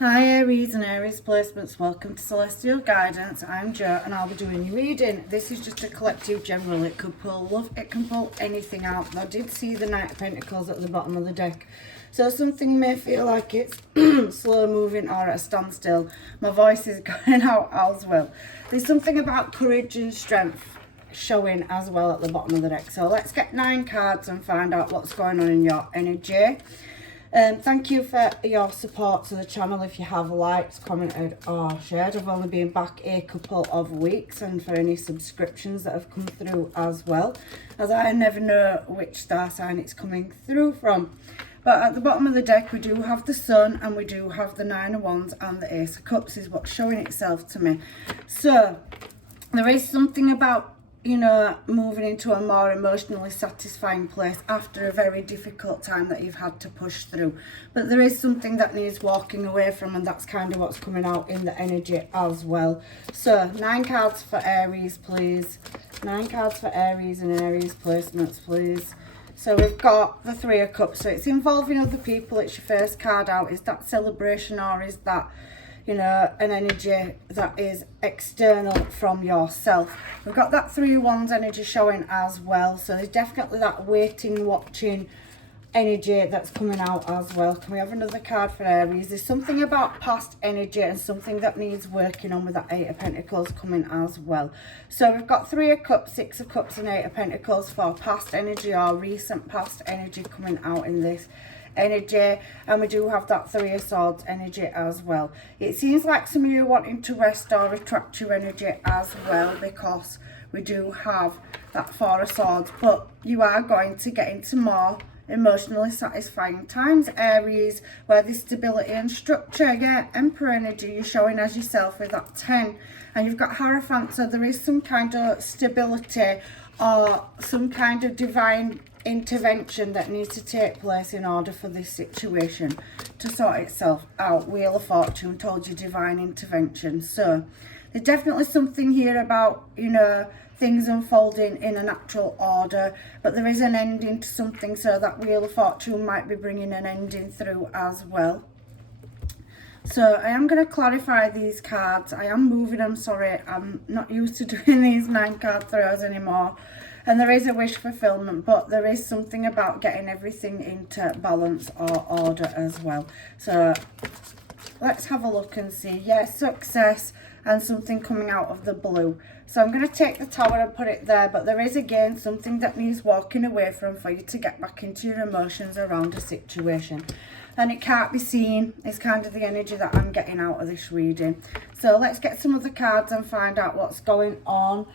Hi Aries and Aries placements, welcome to Celestial Guidance. I'm Jo and I'll be doing your reading. This is just a collective general. It could pull love, it can pull anything out. I did see the Knight of Pentacles at the bottom of the deck. So something may feel like it's slow moving or at a standstill. My voice is going out as well. There's something about courage and strength showing as well at the bottom of the deck. So let's get 9 cards and find out what's going on in your energy. Thank you for your support to the channel. If you have liked, commented or shared, I've only been back a couple of weeks, and for any subscriptions that have come through as well, as I never know which star sign it's coming through from. But at the bottom of the deck we do have the Sun, and we do have the Nine of Wands, and the Ace of Cups is what's showing itself to me. So there is something about, you know, moving into a more emotionally satisfying place after a very difficult time that you've had to push through. But there is something that needs walking away from, and that's kind of what's coming out in the energy as well. So 9 cards for Aries, please. 9 cards for Aries and Aries placements, please. So we've got the Three of Cups. So it's involving other people. It's your first card out. Is that celebration, or is that, you know, an energy that is external from yourself? We've got that Three of Wands energy showing as well. So there's definitely that waiting, watching energy that's coming out as well. Can we have another card for Aries? There's something about past energy and something that needs working on with that Eight of Pentacles coming as well. So we've got Three of Cups, Six of Cups and Eight of Pentacles for past energy or recent past energy coming out in this energy. And we do have that Three of Swords energy as well. It seems like some of you are wanting to rest or retract your energy as well, because we do have that Four of Swords, but you are going to get into more emotionally satisfying times, Aries, where there's stability and structure. Yeah, Emperor energy you're showing as yourself with that 10, and you've got Hierophant. So there is some kind of stability or some kind of divine intervention that needs to take place in order for this situation to sort itself out. Wheel of Fortune told you divine intervention. So there's definitely something here about, you know, things unfolding in a natural order, but there is an ending to something. So that Wheel of Fortune might be bringing an ending through as well. So I am going to clarify these cards. I am moving them, sorry, I'm not used to doing these 9 card throws anymore. And there is a wish fulfillment, but there is something about getting everything into balance or order as well. So let's have a look and see. Yes, success and something coming out of the blue. So I'm going to take the Tower and put it there, but there is again something that needs walking away from for you to get back into your emotions around a situation. And it can't be seen. It's kind of the energy that I'm getting out of this reading. So let's get some other cards and find out what's going on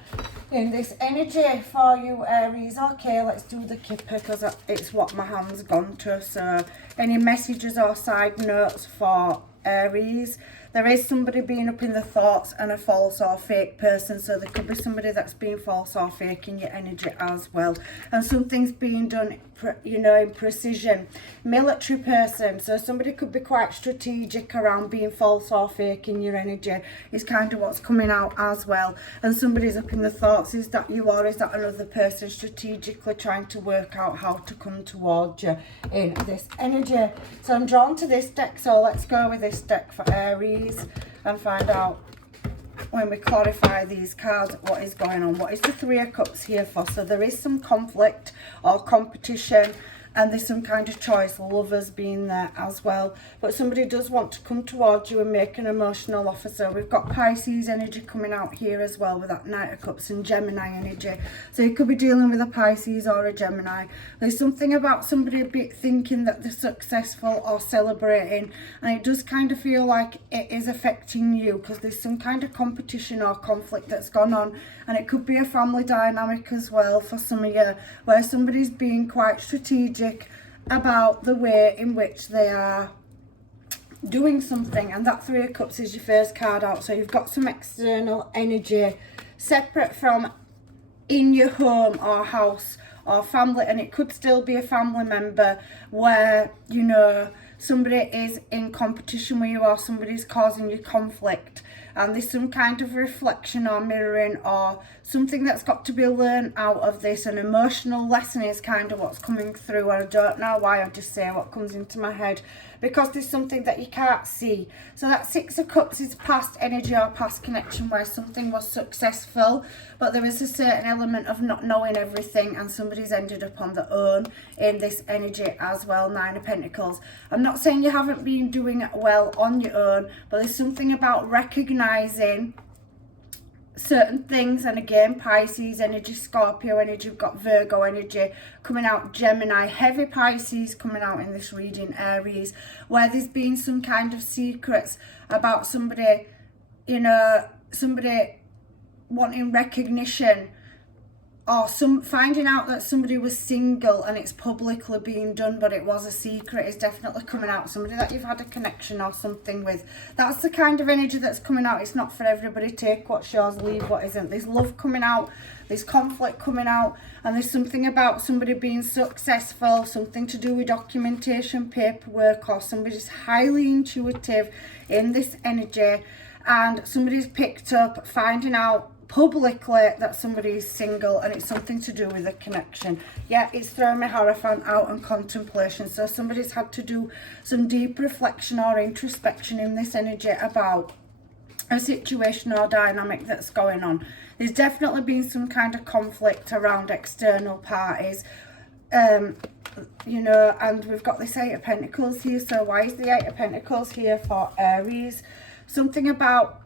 in this energy for you, Aries. Okay, let's do the Kipper, because it's what my hand's gone to. So any messages or side notes for Aries? There is somebody being up in the thoughts and a false or fake person. So there could be somebody that's being false or fake in your energy as well. And something's being done, you know, in precision. Military person. So somebody could be quite strategic around being false or fake in your energy. Is kind of what's coming out as well. And somebody's up in the thoughts. Is that you, or is that another person strategically trying to work out how to come towards you in this energy? So I'm drawn to this deck. So let's go with this deck for Aries and find out, when we clarify these cards, what is going on. What is the Three of Cups here for? So there is some conflict or competition, and there's some kind of choice, lovers being there as well. But somebody does want to come towards you and make an emotional offer. So we've got Pisces energy coming out here as well with that Knight of Cups, and Gemini energy. So you could be dealing with a Pisces or a Gemini. There's something about somebody a bit thinking that they're successful or celebrating, and it does kind of feel like it is affecting you, because there's some kind of competition or conflict that's gone on. And it could be a family dynamic as well for some of you, where somebody's being quite strategic about the way in which they are doing something. And that Three of Cups is your first card out. So you've got some external energy separate from in your home or house or family, and it could still be a family member where, you know, somebody is in competition with you, or somebody's causing you conflict. And there's some kind of reflection or mirroring or something that's got to be learned out of this. An emotional lesson is kind of what's coming through. I don't know why, I just say what comes into my head, because there's something that you can't see. So that Six of Cups is past energy or past connection where something was successful, but there is a certain element of not knowing everything, and somebody's ended up on their own in this energy as well. Nine of Pentacles. I'm not saying you haven't been doing well on your own, but there's something about recognizing certain things. And again, Pisces energy, Scorpio energy, you've got Virgo energy coming out, Gemini, heavy Pisces coming out in this reading, Aries, where there's been some kind of secrets about somebody, you know, somebody wanting recognition, or finding out that somebody was single and it's publicly being done, but it was a secret, is definitely coming out. Somebody that you've had a connection or something with. That's the kind of energy that's coming out. It's not for everybody. Take what's yours, leave what isn't. There's love coming out, there's conflict coming out, and there's something about somebody being successful, something to do with documentation, paperwork, or somebody's highly intuitive in this energy, and somebody's picked up finding out publicly that somebody is single, and it's something to do with a connection. Yeah, it's throwing my Hierophant out on contemplation. So somebody's had to do some deep reflection or introspection in this energy about a situation or dynamic that's going on. There's definitely been some kind of conflict around external parties, you know, and we've got this Eight of Pentacles here. So why is the Eight of Pentacles here for Aries? Something about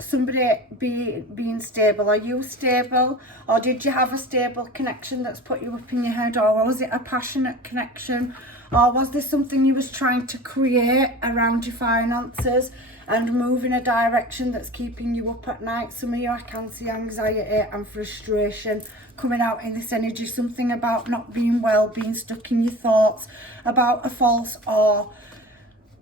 somebody being stable. Are you stable, or did you have a stable connection that's put you up in your head, or was it a passionate connection, or was there something you was trying to create around your finances and move in a direction that's keeping you up at night? Some of you, I can see anxiety and frustration coming out in this energy. Something about not being well, being stuck in your thoughts about a false or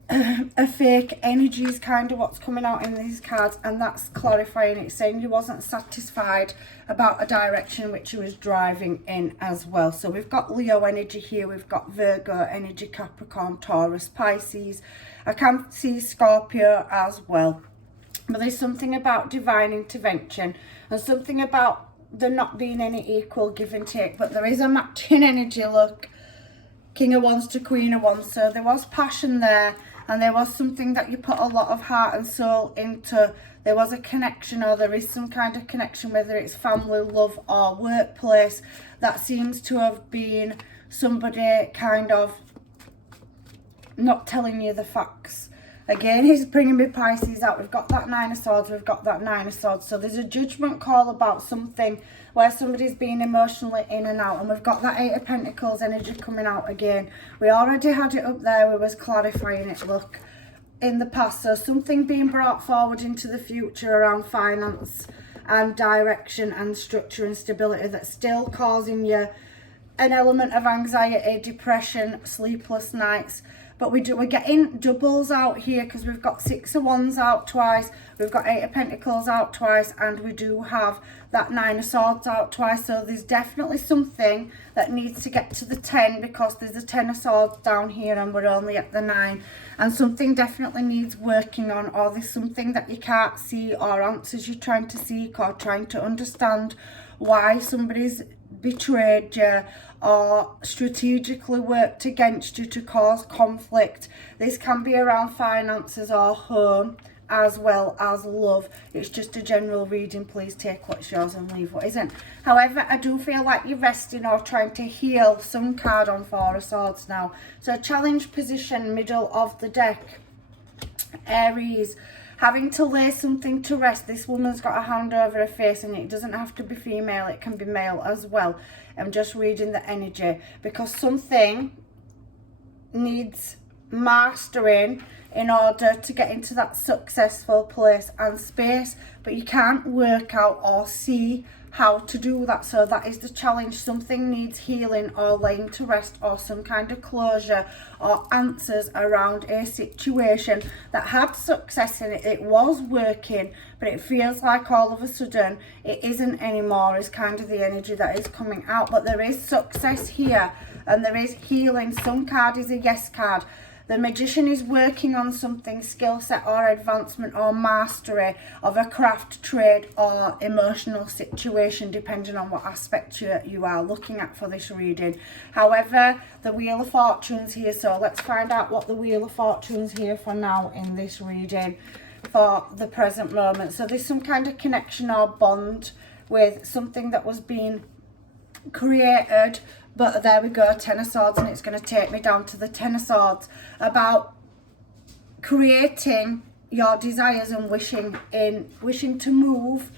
a fake energy is kind of what's coming out in these cards, and that's clarifying. It's saying you wasn't satisfied about a direction which you was driving in as well. So we've got Leo energy here, we've got Virgo energy, Capricorn, Taurus, Pisces. I can see Scorpio as well. But there's something about divine intervention and something about there not being any equal give and take, but there is a matching energy. Look, King of Wands to Queen of Wands. So there was passion there, and there was something that you put a lot of heart and soul into. There was a connection, or there is some kind of connection, whether it's family, love, or workplace, that seems to have been somebody kind of not telling you the facts. Again, he's bringing me Pisces out. We've got that Nine of Swords, we've got that Nine of Swords. So there's a judgment call about something where somebody's being emotionally in and out. And we've got that Eight of Pentacles energy coming out again. We already had it up there. We was clarifying it, look, in the past. So something being brought forward into the future around finance and direction and structure and stability that's still causing you an element of anxiety, depression, sleepless nights. But we're getting doubles out here, because we've got Six of Wands out twice, we've got Eight of Pentacles out twice, and we do have that Nine of Swords out twice. So there's definitely something that needs to get to the 10, because there's a 10 of Swords down here and we're only at the 9. And something definitely needs working on, or there's something that you can't see, or answers you're trying to seek, or trying to understand why somebody's betrayed you or strategically worked against you to cause conflict. This can be around finances or home, as well as love. It's just a general reading. Please take what's yours and leave what isn't. However, I do feel like you're resting or trying to heal. Some card on Four of Swords now. So challenge position, middle of the deck, Aries. Having to lay something to rest. This woman's got a hand over her face, and it doesn't have to be female, it can be male as well. I'm just reading the energy, because something needs mastering in order to get into that successful place and space, but you can't work out or see how to do that. So that is the challenge. Something needs healing or laying to rest, or some kind of closure or answers around a situation that had success in it. It was working, but it feels like all of a sudden it isn't anymore, is kind of the energy that is coming out. But there is success here, and there is healing. Some card is a yes card. The Magician is working on something, skill set or advancement or mastery of a craft, trade or emotional situation, depending on what aspect you are looking at for this reading. However, the Wheel of Fortune's here, so let's find out what the Wheel of Fortune's here for now in this reading for the present moment. So there's some kind of connection or bond with something that was being created, but there we go, Ten of Swords, and it's going to take me down to the Ten of Swords, about creating your desires and wishing to move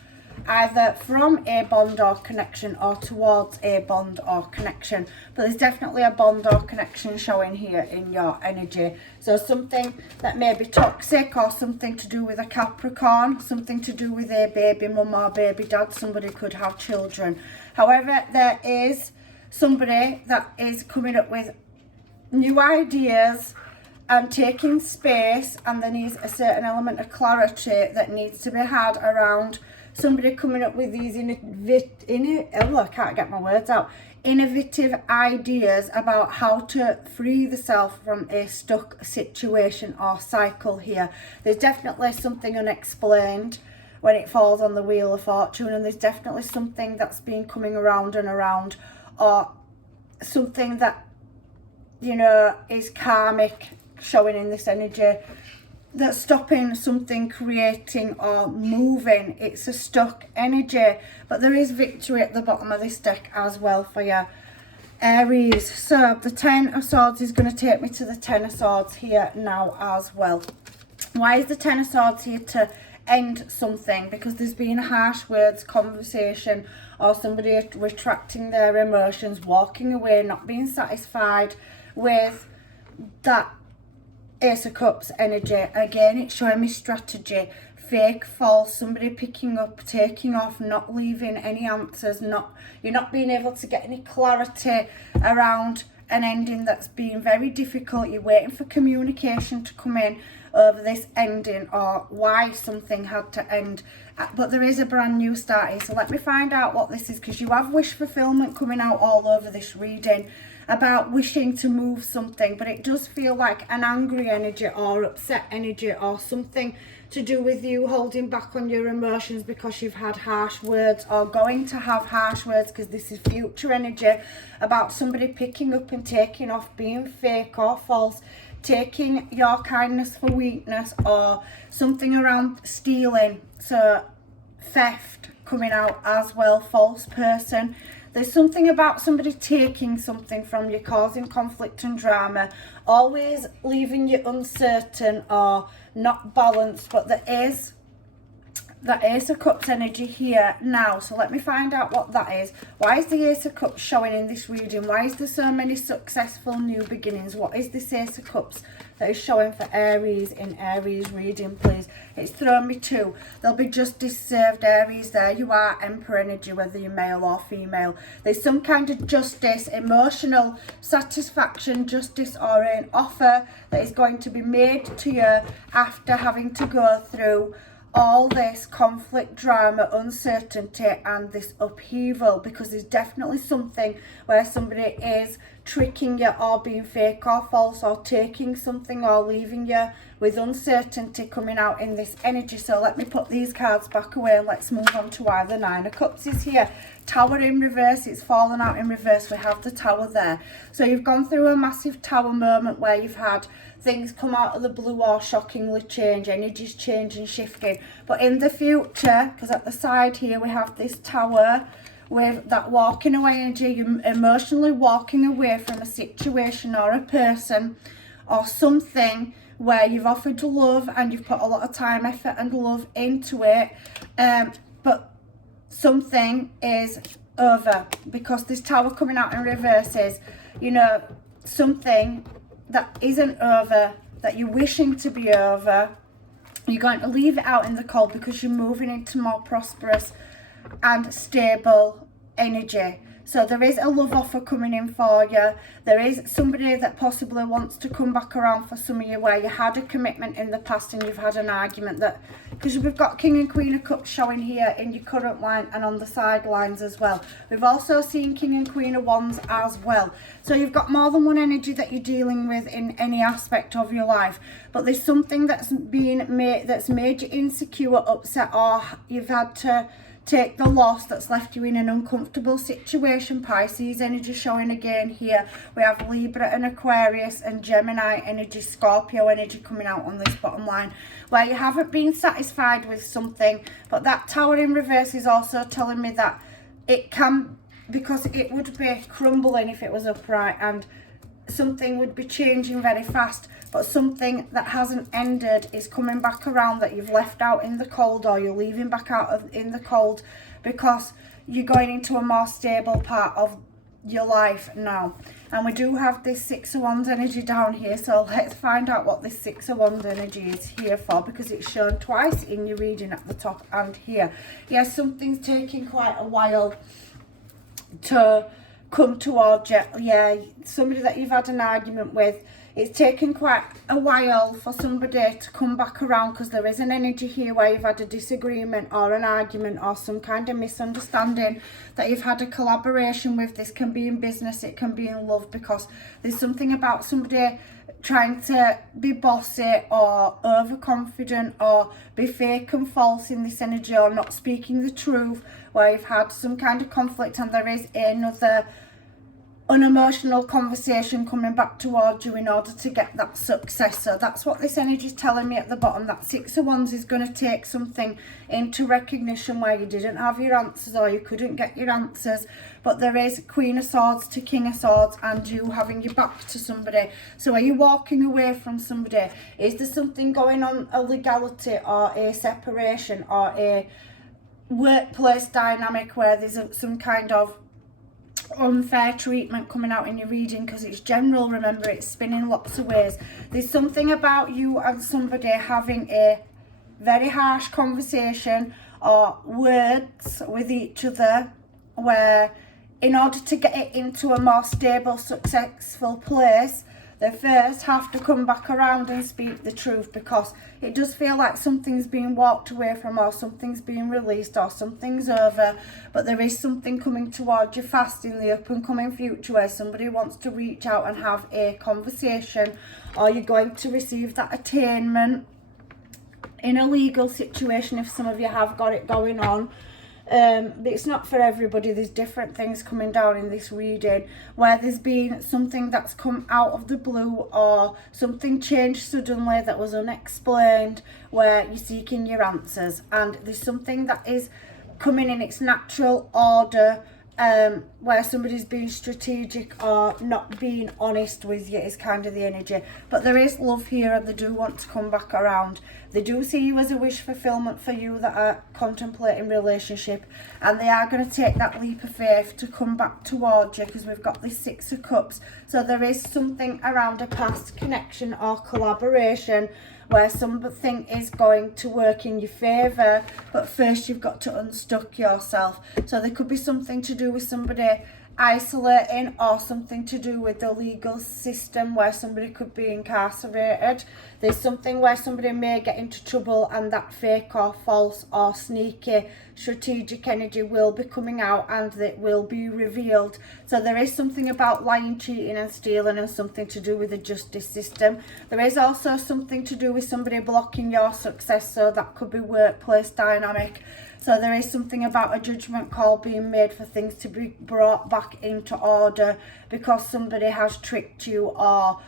either from a bond or connection or towards a bond or connection. But there's definitely a bond or connection showing here in your energy. So something that may be toxic, or something to do with a Capricorn, something to do with a baby mum or baby dad. Somebody could have children. However, there is somebody that is coming up with new ideas and taking space, and there needs a certain element of clarity that needs to be had around somebody coming up with these innovative ideas about how to free the self from a stuck situation or cycle here. There's definitely something unexplained when it falls on the Wheel of Fortune, and there's definitely something that's been coming around and around, or something that, you know, is karmic showing in this energy, that's stopping something creating or moving. It's a stuck energy, but there is victory at the bottom of this deck as well for you, Aries. So the Ten of Swords is going to take me to the Ten of Swords here now as well. Why is the Ten of Swords here? To end something, because there's been harsh words, conversation, or somebody retracting their emotions, walking away, not being satisfied with that Ace of Cups energy. Again, it's showing me strategy, fake, false, somebody picking up, taking off, not leaving any answers, you're not being able to get any clarity around an ending that's been very difficult. You're waiting for communication to come in over this ending, or why something had to end. But there is a brand new start here, so let me find out what this is, because you have wish fulfillment coming out all over this reading about wishing to move something, but it does feel like an angry energy or upset energy, or something to do with you holding back on your emotions because you've had harsh words, or going to have harsh words, because this is future energy about somebody picking up and taking off, being fake or false, taking your kindness for weakness, or something around stealing. So theft coming out as well, false person. There's something about somebody taking something from you, causing conflict and drama, always leaving you uncertain or not balanced. But there is that Ace of Cups energy here now. So let me find out what that is. Why is the Ace of Cups showing in this reading? Why is there so many successful new beginnings? What is this Ace of Cups that is showing for Aries in Aries reading, please? It's thrown me two. There'll be justice served, Aries. There you are, Emperor energy, whether you're male or female. There's some kind of justice, emotional satisfaction, justice, or an offer that is going to be made to you after having to go through all this conflict, drama, uncertainty, and this upheaval, because there's definitely something where somebody is tricking you, or being fake or false, or taking something, or leaving you with uncertainty coming out in this energy. So let me put these cards back away and let's move on to why the Nine of Cups is here. Tower in reverse, it's fallen out in reverse. We have the Tower there. So you've gone through a massive Tower moment where you've had things come out of the blue or shockingly change, energies changing, shifting. But in the future, because at the side here we have this Tower with that walking away energy, you're emotionally walking away from a situation or a person or something where you've offered love and you've put a lot of time, effort and love into it, but something is over, because this Tower coming out in reverse is, you know, something that isn't over, that you're wishing to be over. You're going to leave it out in the cold because you're moving into more prosperous and stable energy. So there is a love offer coming in for you. There is somebody that possibly wants to come back around for some of you where you had a commitment in the past and you've had an argument, that because we've got King and Queen of Cups showing here in your current line and on the sidelines as well. We've also seen King and Queen of Wands as well. So you've got more than one energy that you're dealing with in any aspect of your life. But there's something that's made you insecure, upset, or you've had to take the loss that's left you in an uncomfortable situation. Pisces energy showing again here. We have Libra and Aquarius and Gemini energy, Scorpio energy coming out on this bottom line, where you haven't been satisfied with something. But that Tower in reverse is also telling me that it can, because it would be crumbling if it was upright, and something would be changing very fast. But something that hasn't ended is coming back around, that you've left out in the cold, or you're leaving back out in the cold, because you're going into a more stable part of your life now. And we do have this Six of Wands energy down here, so let's find out what this Six of Wands energy is here for, because it's shown twice in your reading at the top and here. Yes, something's taking quite a while to come towards you. Yeah, somebody that you've had an argument with. It's taken quite a while for somebody to come back around, because there is an energy here where you've had a disagreement or an argument or some kind of misunderstanding, that you've had a collaboration with. This can be in business, it can be in love, because there's something about somebody trying to be bossy or overconfident or be fake and false in this energy, or not speaking the truth, where you've had some kind of conflict, and there is another unemotional conversation coming back towards you in order to get that success. So that's what this energy is telling me at the bottom. That Six of Wands is going to take something into recognition where you didn't have your answers, or you couldn't get your answers. But there is Queen of Swords to King of Swords, and you having your back to somebody. So are you walking away from somebody? Is there something going on, a legality or a separation or a workplace dynamic where there's some kind of unfair treatment coming out in your reading? Because it's general, remember, it's spinning lots of ways. There's something about you and somebody having a very harsh conversation or words with each other, where in order to get it into a more stable, successful place, they first have to come back around and speak the truth, because it does feel like something's being walked away from, or something's being released, or something's over. But there is something coming towards you fast in the up and coming future, where somebody wants to reach out and have a conversation, or you're going to receive that attainment in a legal situation if some of you have got it going on. But it's not for everybody. There's different things coming down in this reading, where there's been something that's come out of the blue, or something changed suddenly that was unexplained, where you're seeking your answers, and there's something that is coming in its natural order, where somebody's being strategic or not being honest with you is kind of the energy. But there is love here, and they do want to come back around. They do see you as a wish fulfillment for you that are contemplating relationship, and they are going to take that leap of faith to come back towards you, because we've got this Six of Cups. So there is something around a past connection or collaboration where something is going to work in your favour, but first you've got to unstuck yourself. So there could be something to do with somebody isolating, or something to do with the legal system where somebody could be incarcerated. There's something where somebody may get into trouble, and that fake or false or sneaky strategic energy will be coming out, and it will be revealed. So there is something about lying, cheating and stealing, and something to do with the justice system. There is also something to do with somebody blocking your success, so that could be workplace dynamic. So there is something about a judgment call being made for things to be brought back into order, because somebody has tricked you or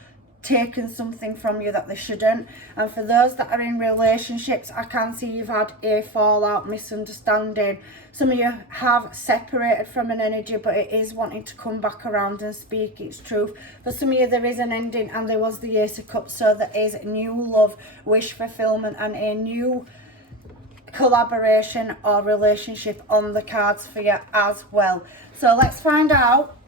taken something from you that they shouldn't. And for those that are in relationships, I can see you've had a fallout, misunderstanding. Some of you have separated from an energy, but it is wanting to come back around and speak its truth. For some of you, there is an ending, and there was the Ace of Cups, so there is new love, wish fulfillment, and a new collaboration or relationship on the cards for you as well. So let's find out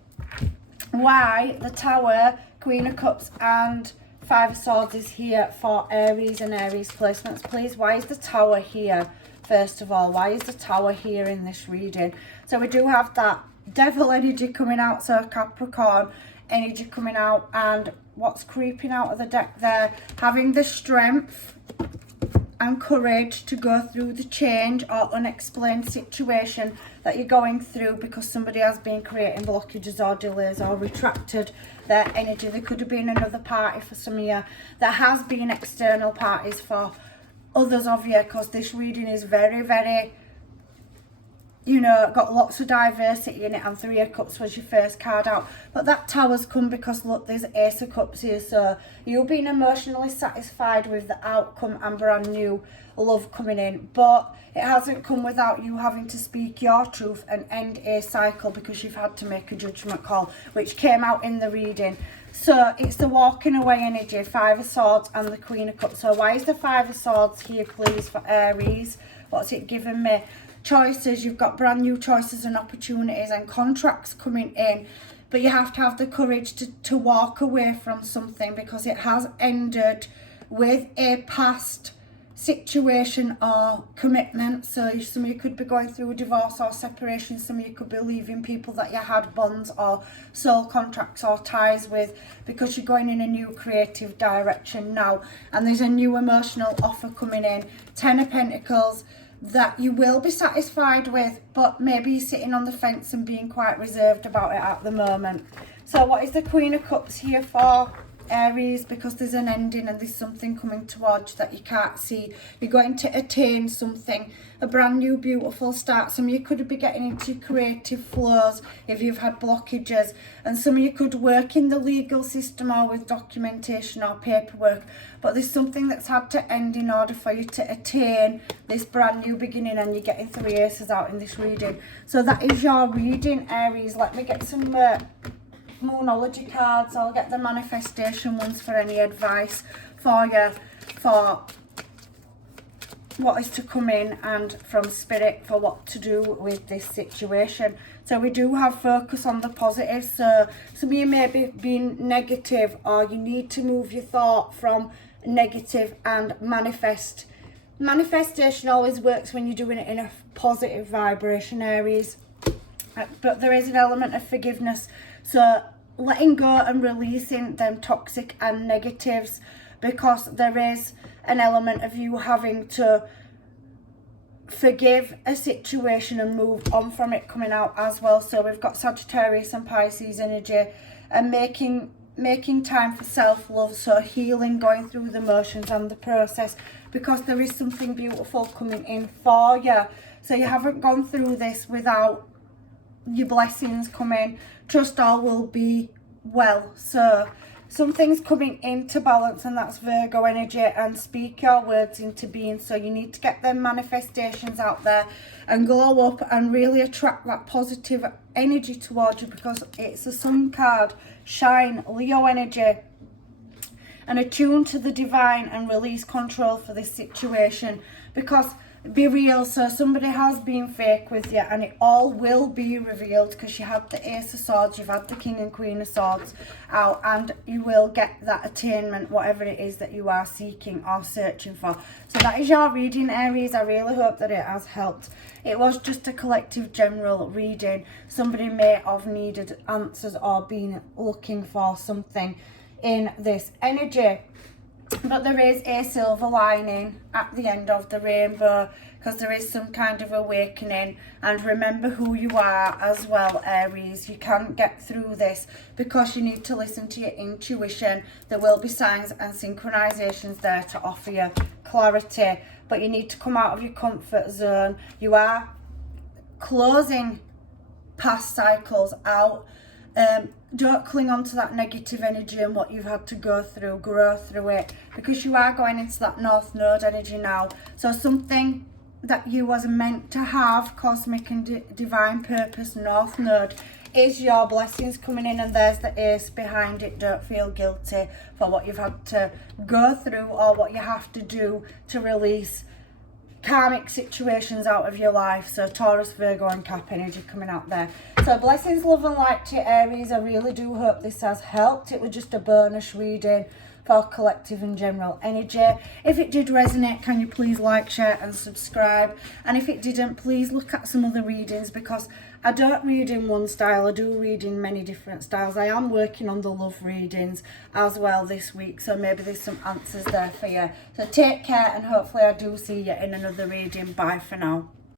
why the Tower, Queen of Cups and Five of Swords is here for Aries and Aries placements. Please, why is the Tower here? First of all, why is the Tower here in this reading? So we do have that Devil energy coming out, so Capricorn energy coming out. And what's creeping out of the deck there, having the strength and courage to go through the change or unexplained situation that you're going through, because somebody has been creating blockages or delays or retracted their energy. There could have been another party for some of you. There has been external parties for others of you, because this reading is very, very, you know, got lots of diversity in it, and Three of Cups was your first card out. But that Tower's come because, look, there's Ace of Cups here. So you've been emotionally satisfied with the outcome and brand new love coming in. But it hasn't come without you having to speak your truth and end a cycle, because you've had to make a judgment call, which came out in the reading. So it's the walking away energy, Five of Swords and the Queen of Cups. So why is the Five of Swords here, please, for Aries? What's it giving me? Choices. You've got brand new choices and opportunities and contracts coming in, but you have to have the courage to walk away from something, because it has ended with a past situation or commitment. So some of you could be going through a divorce or separation. Some of you could be leaving people that you had bonds or soul contracts or ties with, because you're going in a new creative direction now, and there's a new emotional offer coming in. Ten of Pentacles that you will be satisfied with, but maybe you're sitting on the fence and being quite reserved about it at the moment. So what is the Queen of Cups here for, Aries? Because there's an ending and there's something coming towards that you can't see. You're going to attain something, a brand new beautiful start. Some of you could be getting into creative flows if you've had blockages, and some of you could work in the legal system or with documentation or paperwork, but there's something that's had to end in order for you to attain this brand new beginning, and you're getting three aces out in this reading. So that is your reading, Aries. Let me get some Moonology cards. I'll get the manifestation ones for any advice for you for what is to come in, and from Spirit for what to do with this situation. So we do have focus on the positive. So some of you may be being negative, or you need to move your thought from negative and manifest. Manifestation always works when you're doing it in a positive vibration, Aries. But there is an element of forgiveness. So letting go and releasing them toxic and negatives, because there is an element of you having to forgive a situation and move on from it coming out as well. So we've got Sagittarius and Pisces energy, and making time for self-love, so healing, going through the motions and the process, because there is something beautiful coming in for you. So you haven't gone through this without your blessings coming. Trust all will be well. So something's coming into balance, and that's Virgo energy, and speak your words into being. So you need to get them manifestations out there and glow up and really attract that positive energy towards you, because it's the Sun card. Shine, Leo energy, and attune to the divine and release control for this situation, because be real. So somebody has been fake with you, and it all will be revealed, because you had the Ace of Swords, you've had the King and Queen of Swords out, and you will get that attainment, whatever it is that you are seeking or searching for. So that is your reading, Aries. I really hope that it has helped. It was just a collective general reading. Somebody may have needed answers or been looking for something in this energy. But there is a silver lining at the end of the rainbow, because there is some kind of awakening. And remember who you are as well, Aries. You can't get through this because you need to listen to your intuition. There will be signs and synchronizations there to offer you clarity, but you need to come out of your comfort zone. You are closing past cycles out. Don't cling on to that negative energy and what you've had to go through. Grow through it, because you are going into that North Node energy now. So something that you was meant to have, cosmic and divine purpose, North Node, is your blessings coming in, and there's the Ace behind it. Don't feel guilty for what you've had to go through or what you have to do to release karmic situations out of your life. So Taurus, Virgo and Cap energy coming out there. So blessings, love and light to you, Aries. I really do hope this has helped. It was just a bonus reading for collective and general energy. If it did resonate, can you please like, share and subscribe? And if it didn't, please look at some other readings, because I don't read in one style, I do read in many different styles. I am working on the love readings as well this week, so maybe there's some answers there for you. So take care, and hopefully I do see you in another reading. Bye for now.